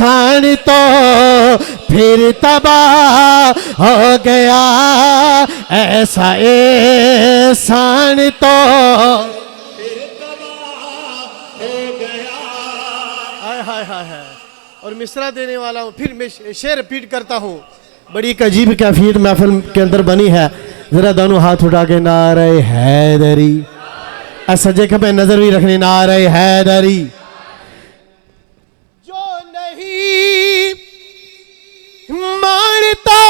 एहसान तो फिर तबाह हो गया, ऐसा एहसान तो फिर तबाह हो गया। हाय हाय हाय हाय। और मिसरा देने वाला हूँ, फिर मैं शेर रिपीट करता हूँ। बड़ी एक अजीब कैफियत महफिल के अंदर बनी है। जरा दोनों हाथ उठा के नारे हैदरी, ऐसा जगह पे नजर भी रखनी, नारे हैदरी। जो नहीं मानता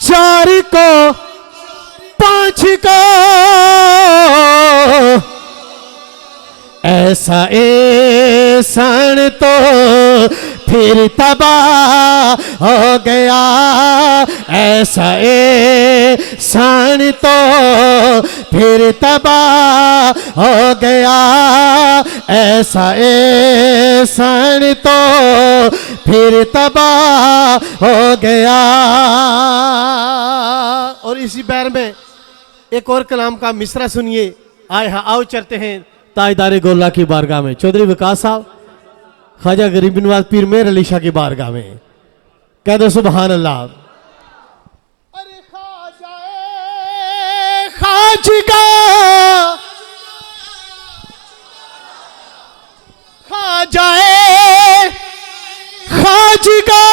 चार को पांच को, ऐसा एहसान तो फिर तबाह हो गया, ऐसा एहसान तो फिर तबाह हो गया, ऐसा एहसान तो फिर तबाह हो गया। और इसी बैर में एक और कलाम का मिसरा सुनिए। आए हाँ, आओ चलते हैं ताजदार गोला की बारगाह में। चौधरी विकास साहब ख्वाजा गरीब नवाज पीर मेहर अली शाह की बारगाह में। कह दो सुभान अल्लाह। अरे खाजगा खाजगा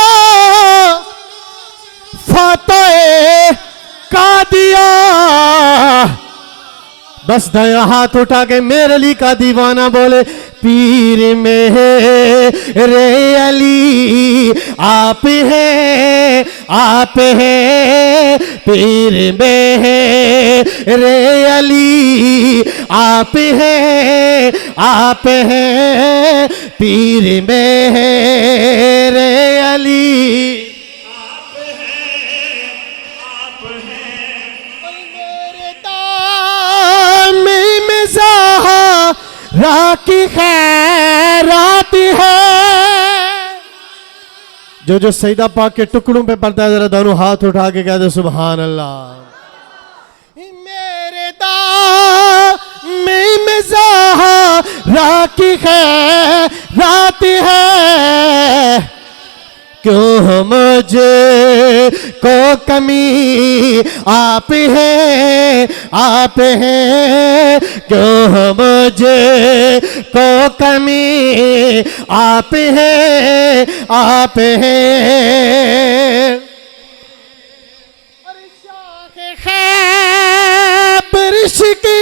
फतेह कादिया। बस दया हाथ उठा के मेरे अली का दीवाना बोले, पीर मेरे अली आप हैं, आप हैं, पीर मेरे अली आप हैं, आप हैं, पीर मेरे अली आप हैं, आप हैं। मेरे दाम में ज़हरा की खैरात है। जो सईदा पाक के टुकड़ों पे पड़ता है, जरा दोनों हाथ उठा के कह दो सुभान अल्लाह। मेरे दाम में ज़हरा की खैरात है, क्यों मुझे को कमी आप हैं, आप हैं, क्यों मुझे को कमी आप हैं, आप हैं। अरे शाह खैबर की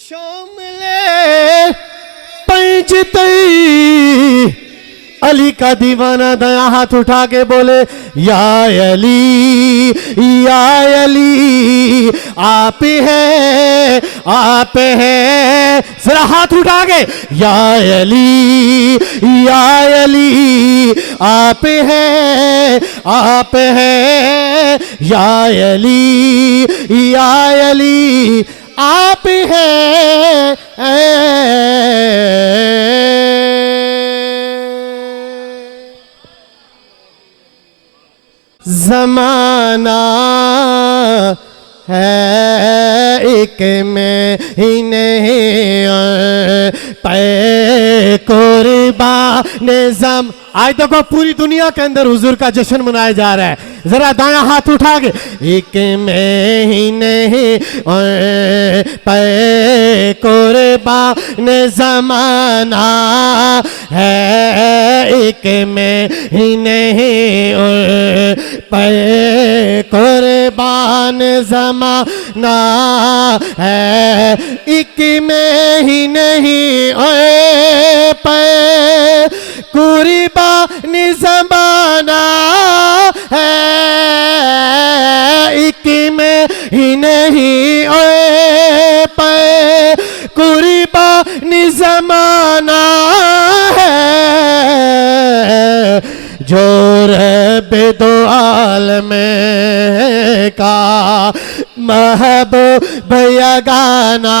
शामिले पंचते अली का दीवाना दया हाथ उठा के बोले, या अली, या अली आप हैं, आप हैं। जरा हाथ उठा के, या अली, या अली आप हैं, आप हैं, या अली, या अली आप हैं। ज़माना है एक में ही नहीं पे कुर्बान ज़म। आज देखो पूरी दुनिया के अंदर हुजूर का जश्न मनाया जा रहा है। जरा दाया हाथ उठा के, एक में ही नहीं पे कुर्बान ज़माना है, एक में ही नहीं पे कुर्बान ज़माना है, एक में ही नहीं पे कुर्बान ज़माना है, एक में ही नहीं पे कुर्बान ज़माना है। जो रब दो आलम का महबूब यगाना